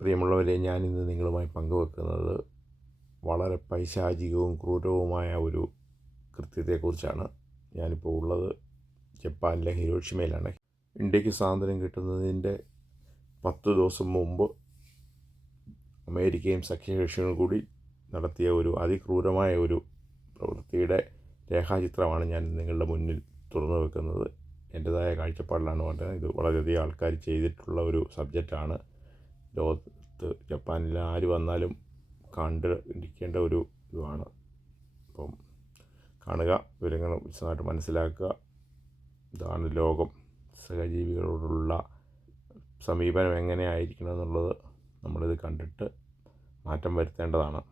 പ്രിയമുള്ളവരെ, ഞാനിന്ന് നിങ്ങളുമായി പങ്കുവെക്കുന്നത് വളരെ പൈശാചികവും ക്രൂരവുമായ ഒരു കൃത്യത്തെക്കുറിച്ചാണ്. ഞാനിപ്പോൾ ഉള്ളത് ജപ്പാനിലെ ഹിരോഷിമയിലാണ്. ഇന്ത്യക്ക് സ്വാതന്ത്ര്യം കിട്ടുന്നതിൻ്റെ 10 ദിവസം മുമ്പ് അമേരിക്കയും സഖ്യകക്ഷികളും കൂടി നടത്തിയ ഒരു അതിക്രൂരമായ ഒരു പ്രവൃത്തിയുടെ രേഖാചിത്രമാണ് ഞാൻ നിങ്ങളുടെ മുന്നിൽ തുറന്നു വെക്കുന്നത്. എൻ്റേതായ കാഴ്ചപ്പാടിലാണ് പറഞ്ഞത്. ഇത് വളരെയധികം ആൾക്കാർ ചെയ്തിട്ടുള്ള ഒരു സബ്ജക്റ്റാണ്. ലോകത്ത് ജപ്പാനിൽ ആര് വന്നാലും കണ്ടിരിക്കേണ്ട ഒരു ഇതുമാണ്. അപ്പം കാണുക, വിവരങ്ങൾ വിശദമായിട്ട് മനസ്സിലാക്കുക. ഇതാണ് ലോകം. സഹജീവികളോടുള്ള സമീപനം എങ്ങനെയായിരിക്കണം എന്നുള്ളത് നമ്മളിത് കണ്ടിട്ട് മാറ്റം വരുത്തേണ്ടതാണ്.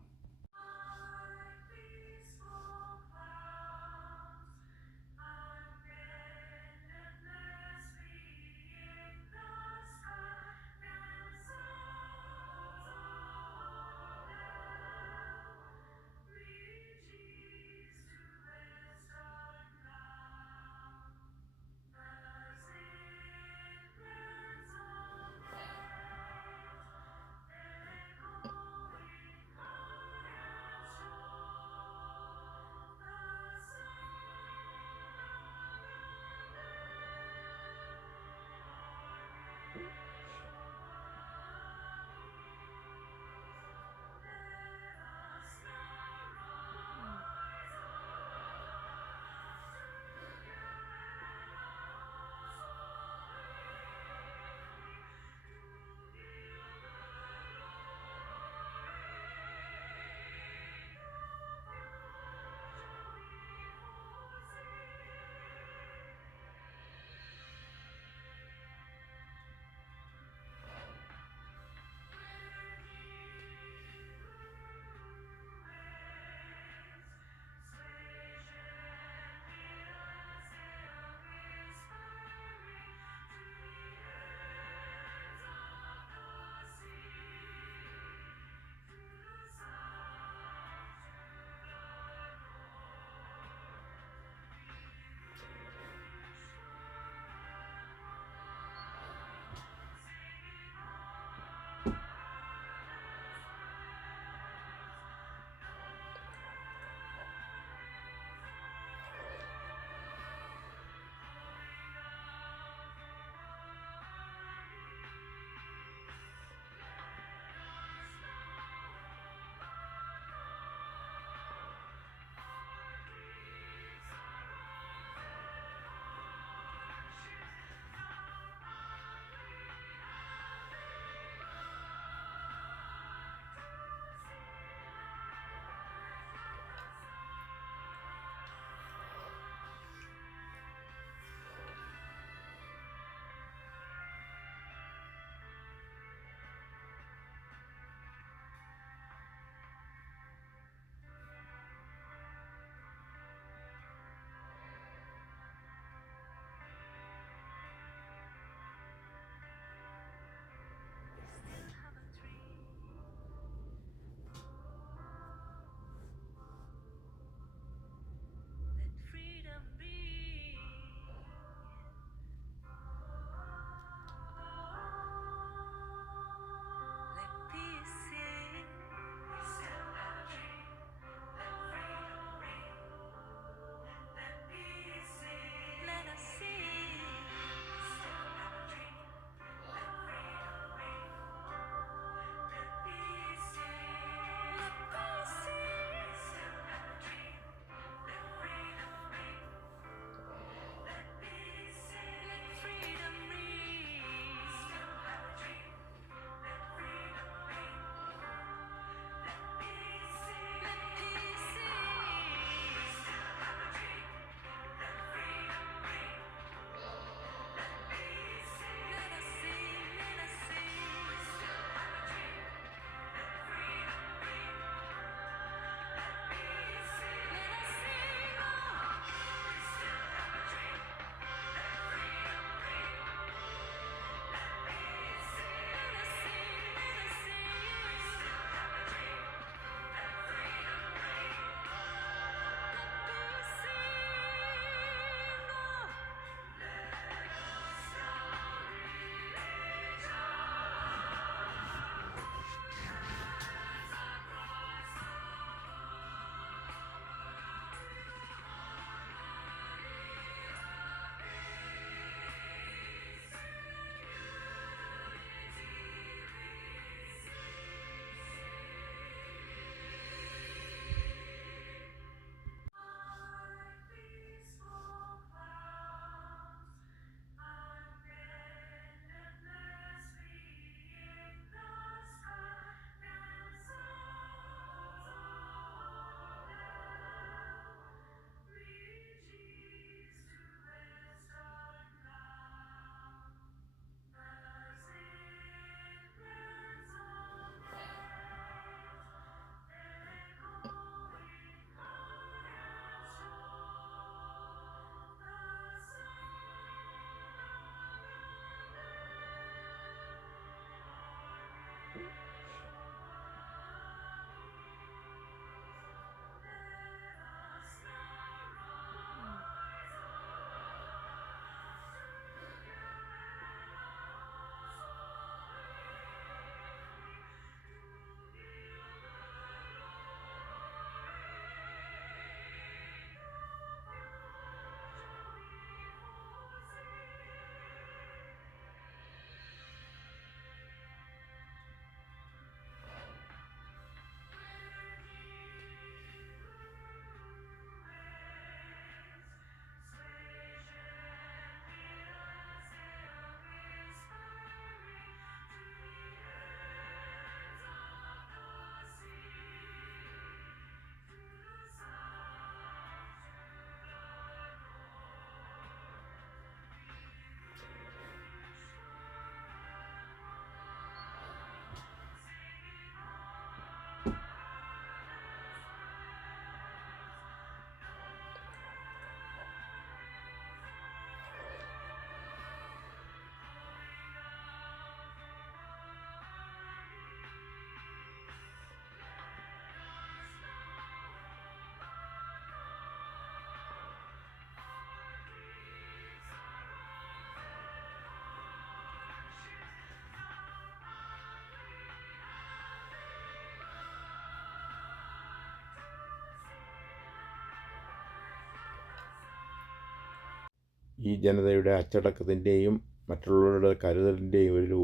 ഈ ജനതയുടെ അച്ചടക്കത്തിൻ്റെയും മറ്റുള്ളവരുടെ കരുതലിൻ്റെയും ഒരു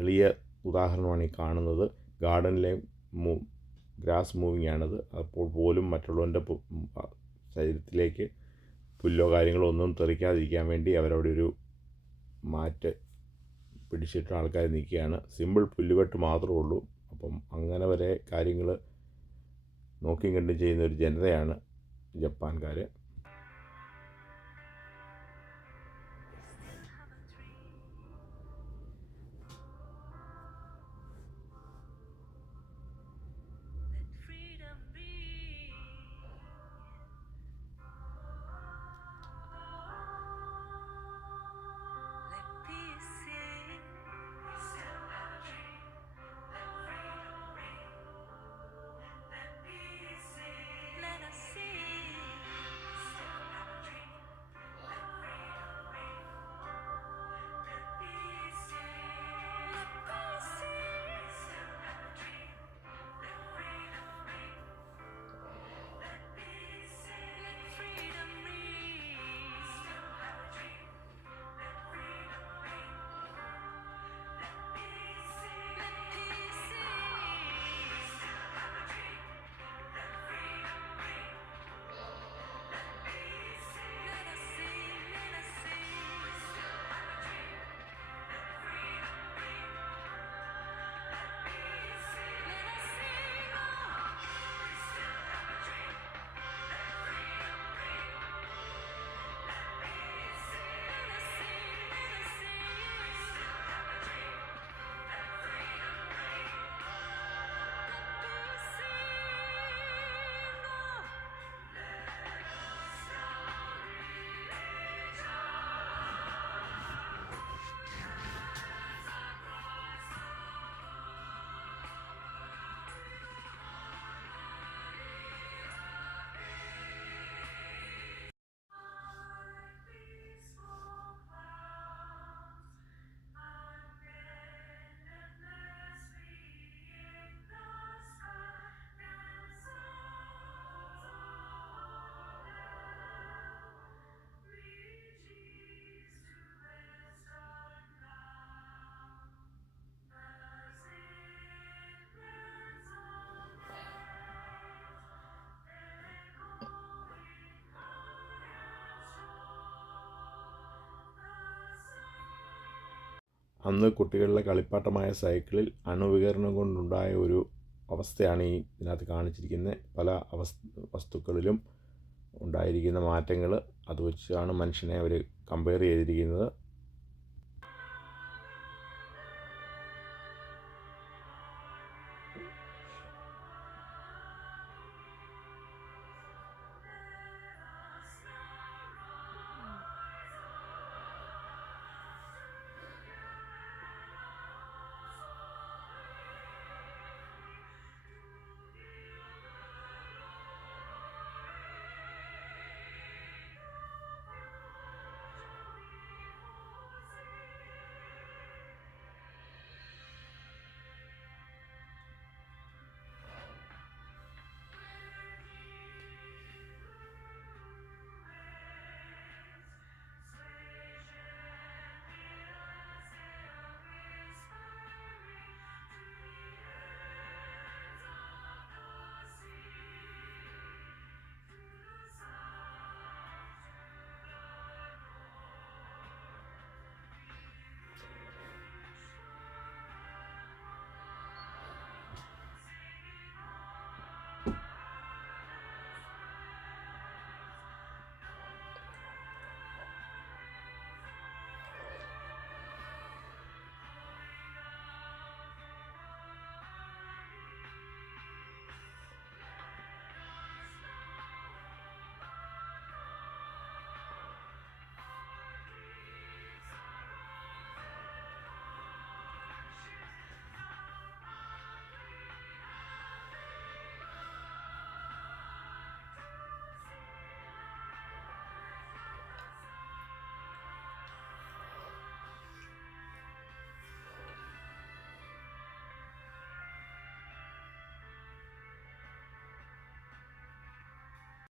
എളിയ ഉദാഹരണമാണ് ഈ കാണുന്നത്. ഗാർഡനിലെ ഗ്രാസ് മൂവിങ് ആണത്. അപ്പോൾ പോലും മറ്റുള്ളവൻ്റെ ശരീരത്തിലേക്ക് പുല്ലോ കാര്യങ്ങളോ ഒന്നും തെറിക്കാതിരിക്കാൻ വേണ്ടി അവരവിടെ ഒരു മാറ്റ് പിടിച്ചിട്ട് ആൾക്കാർ നിൽക്കുകയാണ്. സിമ്പിൾ പുല്ലുകെട്ട് മാത്രമേ ഉള്ളൂ. അപ്പം അങ്ങനെ വരെ കാര്യങ്ങൾ നോക്കിയും കണ്ടും ചെയ്യുന്ന ഒരു ജനതയാണ് ജപ്പാൻകാർ. അന്ന് കുട്ടികളുടെ കളിപ്പാട്ടമായ സൈക്കിളിൽ അണുവികരണം കൊണ്ടുണ്ടായ ഒരു അവസ്ഥയാണ് ഈ ഇതിനകത്ത് കാണിച്ചിരിക്കുന്നത്. പല വസ്തുക്കളിലും ഉണ്ടായിരിക്കുന്ന മാറ്റങ്ങൾ അത് വെച്ചാണ് മനുഷ്യനെ അവർ കമ്പയർ ചെയ്തിരിക്കുന്നത്.